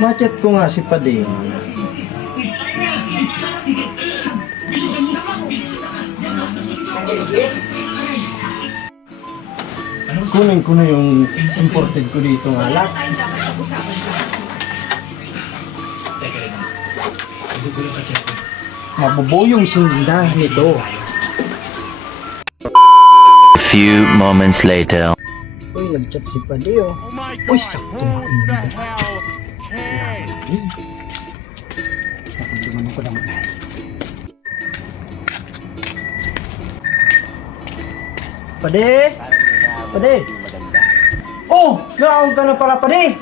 Machat ko nga si Pading. Kunin ko na yung imported ko dito ng alak. Mabubuo yung sindahan nito. A few moments later. Uy, nag-chat si Padi oh. Uy, sakto na naman ko naman. Padi! Padi! Oh! Naawag ka na pala, Padi!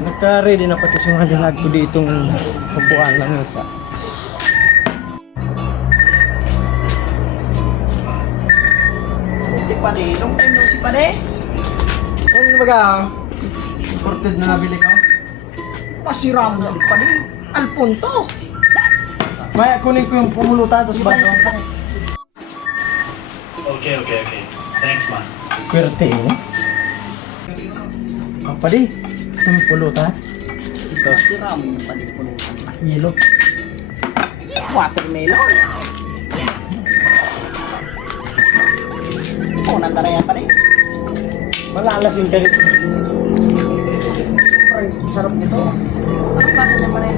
Nagka-ready na pati sa mga dinag ko ditong upuan lang isa. Si Padi, long time no si Padi. Ano ba ka? Imported na nabili ka? Pasira mo na di Padi. Alpunto. Maya, kunin ko yung pumulutan tapos bago. Okay. Thanks, man. Kwerte eh. Ah, Padi, ito yung pulutan. Pasira mo yung Padi pulutan. Yelo. Watermelon. Oh, nandara yan Padi. Malalasin ka nito. Ay, sarap nito. Ano klase niya Padi?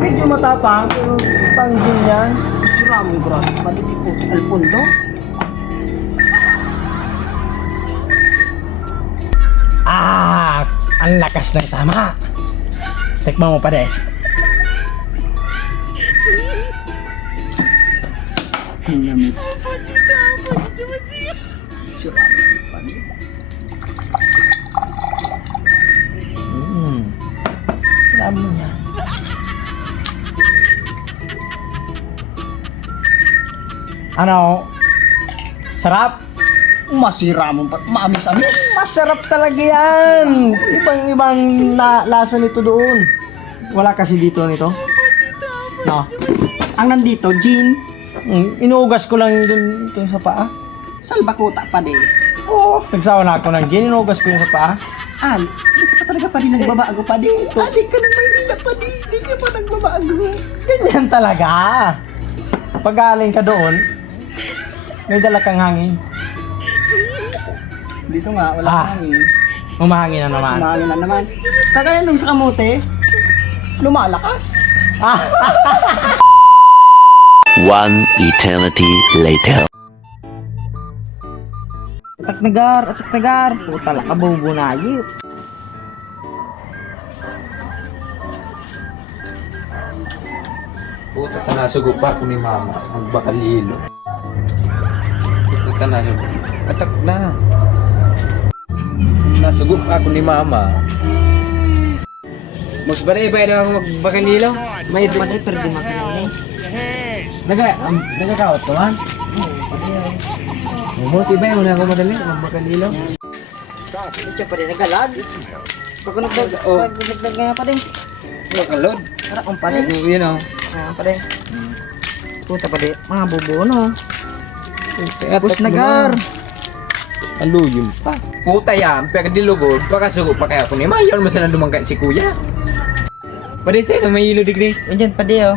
Medyo matapang, pero panggin yan. Pasira mo yung grabe Padi tipo. Alpunto. Ah! Ang lakas ng tama! Tikman mo pa din. Ang lamig. Pasira mo yung Padi. Salam mo niya. Ano? Sarap? Masira mo pa. Maamis-amis. Masarap talaga yan! Ibang-ibang lasa nito doon. Wala kasi dito nito. No. Ang nandito, gin. Inuugas ko lang dun ito sa paa. Salbakuta Padi. Oo. Nagsawa na ako ng gin. Inuugas ko yung sa paa. Al, hindi ka pa talaga Padi nagbabago Padi. Padi ka ng Maynila Padi. Hindi ka pa nagbabago. Ganyan talaga. Pag galing ka doon, may dala kang hangin. Dito nga, wala Ah. kang hangin. Umahangin na naman. Mahangin na naman. Kagaya nung sa kamote, lumalakas. One eternity later. Atak nagar. Puta la kabubo na yun. Puta ka nasugo pa ako ni mama. Magbakalilo. Puta ka nasugo. Atak na. Nasugo pa ako ni mama. Mas ba na daw ako magbakalilo? May pala pero di makanini. Nagkakawat ka man? Buti ba yung una ako madali? Magbakalilo? Ito pa rin nagalag. Pagkunagdag nga pa rin. Makalod? Para kung pa rin. Yun o. Pa rin. Puta pa rin. Mga bubo no. Tapos nagar. Aluyom pa. Puta yan, pag dilugod, pakasugo pa kaya ako ni Mayon, masana dumangkay si kuya. Pwede sa'yo na may ilo digri. Yan pa rin oh.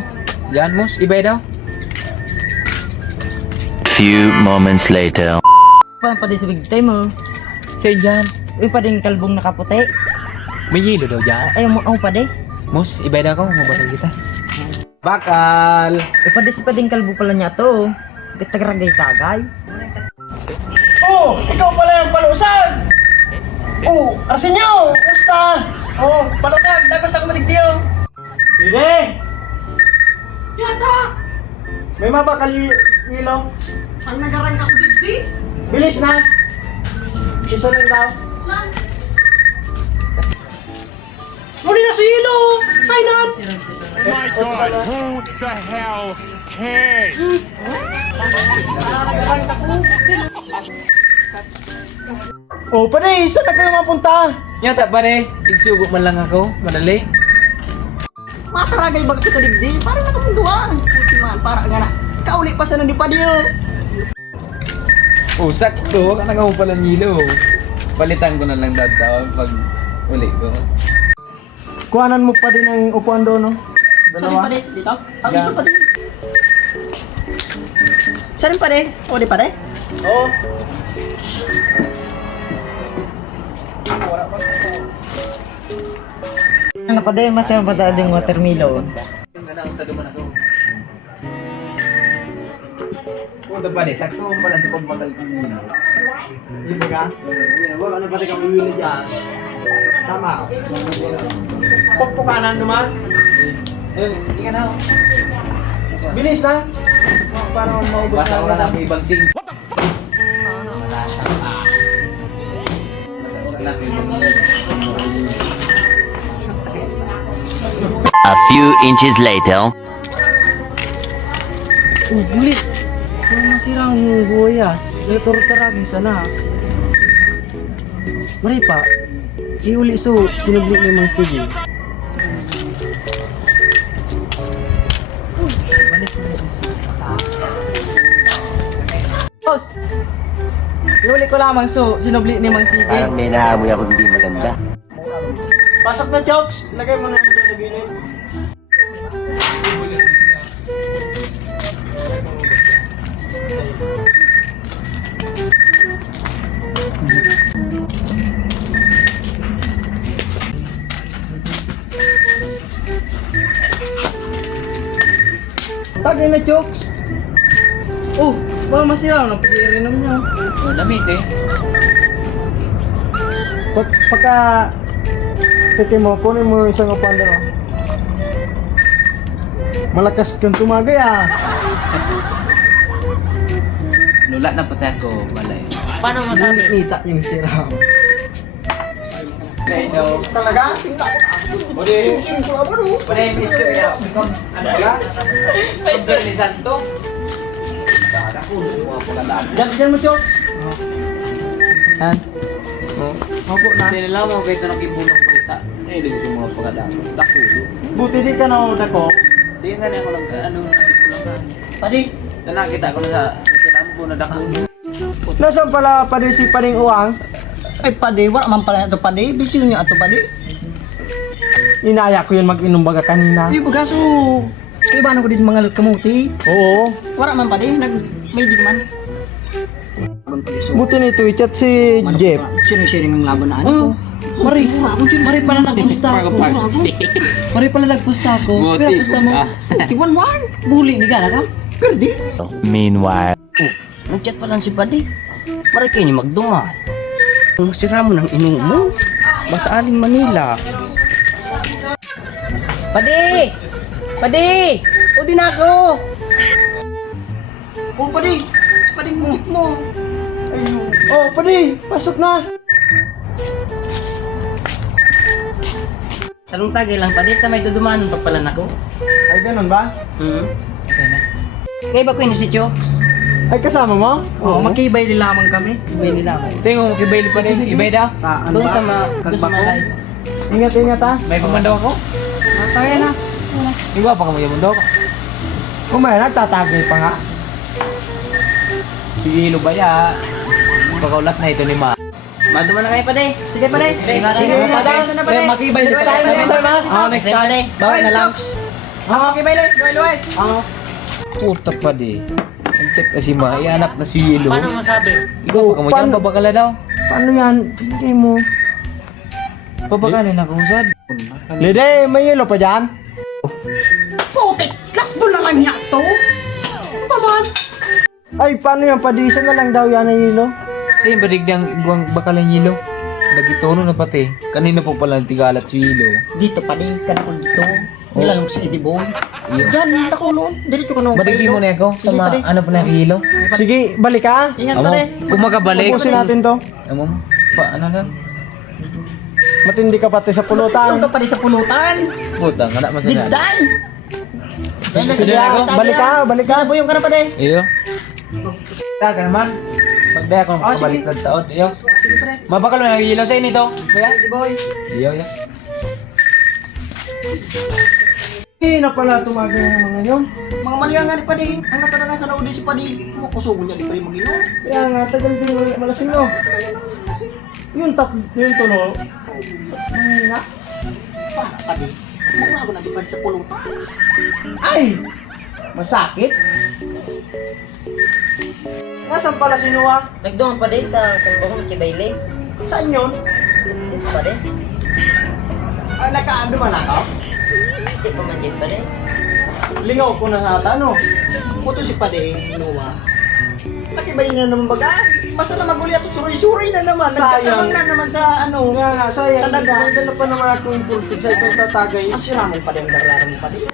Diyan, Mos, ibay daw. Few moments later. Pa rin sa big time oh. Sa'yo dyan. Uy pa rin kalbong nakaputi. May ilo daw dyan. Ay mo pa rin. Mos, ibay daw ako, mabatang kita. Bakal! Uy pa rin si pa rin kalbo pala niya to. Tagragay-tagay. Oh! Ikaw pala yung palusag! Oh! Arsenio! Kumusta? Oh, palusag. Dagos ako matigdiyo. Dide! Yata! May mabakal ilaw. Ang nagarang ako digdi. Bilis na! Isa lang daw. Muli na si Ilo! Ay, Nad! Oh my God, who the hell cares? Oh, pare! Saan na kayo mapunta? Yata pare, igsugo man lang ako, madali. Makaragay baga kita digdi. Parang nakamunduan. Puti man, para nga na. Kauli pa sa nandi pa diyo. Oh, sakto, ka na nga mo pala nilo. Palitan ko na lang dadaw pag Uli ko. Kuhanan mo pa din ang upuan doon, no? Saan Dalawa. pa din? Dito? Dito pa din. Saan pa din? O, di pa din? Oo. Ano pa din? Mas yung pata din watermelon. Punta pa din, sakto mo pala sa pagbagal ko muna. Hindi ka? Wala na pati kang bibili dyan. Tama. Pukpukanan naman. Hindi ka na. Bilis na. Para maubos Basta ko na. na ng ibang sing. A few inches later. Bulit. Kung masirang buhayas, turtaragi sana. Mari pa. Iuli so, sinubli ni Mang Sige. Balik mo yung Boss! Iuli ko lamang so, sinubli ni Mang Sige. may naamoy ako hindi maganda. Pasok na, Chokes! Lagay mo na doon sa gilid. Tagay na, Chokes! Oh! Baka masira na pag-iinom niya. Damit eh. Pagka tiki mo, kunin mo yung isang upuan doon. Malakas kang tumagay ah. Nulat na pati ako, balay. Paano masabi? Nakikita yung sira. Kaya Talaga? Tingnan ko. Uli. Susin ko ba no? Wala yung mister ya. Ano ba? Mister ni Santo. Kada ko mga pagkalaan. Diyan mo, Chokes. Yan. Opo na. Hindi nila mo kahit na nakibulang balita. Eh, hindi ko mga pagkalaan. Dakulo. Buti di ka na dako. Hindi nga na ako lang ano nakibulang ka. Padi. Na nakita ko na sa silang po na dakulo. Nasaan pala pwede si Paring Uwang? Ay, padi. Wala man pala ito padi. Busy nyo ito padi. Inaya ko yun mag-inom baga kanina. Ay, bagaso. Kaibahan ko din mga kamuti. Oo. Wala man padi. May di naman. Buti nito i-chat si Jeff. Sharing-sharing ang laban na ano ko. Mari, mari pala nagpusta ako. Mari pala nagpusta ako. Buti. Pero pusta mo. Tiwan-wan. Buli ni gana ka. Perdi. Meanwhile. Nag-chat pa lang si Padi. Mari kayo ni magduman. Ang masira mo ng inom mo. Basta aling Manila. Padi! Padi! O din ako! O Padi! Padi mo! Oh, Padi! Pasok na! Salong tagay lang Padi. May dudumanon pa pala nako. Ay, ganun ba? Kaya ba ko yun si Chokes? Ay, kasama mo? Oo, makibay din lamang kami. Ibay din lamang. Tingnan mo kibaili pa rin. Ibay daw. Sa ano doon sa kagbako. Ingat-ingat ha. May pamandaw ako. Kaya na. Di ba pa ka may pamandaw ka? Kumaya, nagtatagay pa nga. Sigilo ba ya? Pagkaulat na ito ni Ma. Maduman na kayo pa day. Sige pa day. Sige pa day. Makibay din sa Next time ha? Next time. Bawal na lang. Makibay day. Luway. Puta pa di. Ang chat na si Ma. Ianap na si Yelo. Paano masabi? Ikaw pa ka mo dyan. Babakala daw. Paano yan? Pinigay mo. Babakalin ako usad. Lede, may yelo pa dyan? Putik! Lasbol na lang niya to. Paman. Ay, paano yan? Padisa na lang daw yan ang yelo. Sa yung badigdang igwang bakalan Yelo. Nagitono na pati. Kanina po pala tigalat si Yelo. Dito pa day. Kanakol dito. Nilang si Eddie Boy. Yan, ako noon. Diretso ko nung Badigdi mo na ako. Sige, Sama, pare. ano pa na Yelo? Sige, balik ha. Ingat pa Amo, day. kung magabalik. Ubusin natin to. Amo, pa, ano na? Matindi ka pati sa Ano pulutan. ka pa din sa pulutan? Puta, nga na masinad. Digdan! Sige ako. Balik ka, balik ka. Buyong ka na pa day. Iyo. Taka naman. Pagdaya ko makabalik sige. ng taon. Iyo. Sige pa day. Mabakal mo ng Yelo sa inito. Kaya? Eddie Boy. Iyo, iyo. Hindi na pala tumagay yung mga yun. Mga maliang nga ni Padi. Ang natalaga sa naudi si Padi. Kusubo niya di pa rin mag-inom. Kaya nga, tagal din malasing mo. Yung tulo. Mahina. Para padi. Mura ko nagipad sa pulutan. Ay! Masakit? Nasaan pala si Noah? Nagduman pa din sa kalbahon kay Bailey. Saan yun? Dito pa din. Ay, nakaando man ako? Hindi pa man din pa din. Lingaw ko na sa no? Puto si Pade, Noah. Nakibay na naman baga. Basta na maguli ako, suray-suray na naman. Sayang. Na naman sa ano. Nga nga, sayang. Sa daga. May dala pa naman ako yung pulpit sa itong tatagay. Asira mo pa din ang darlaran mo pa din.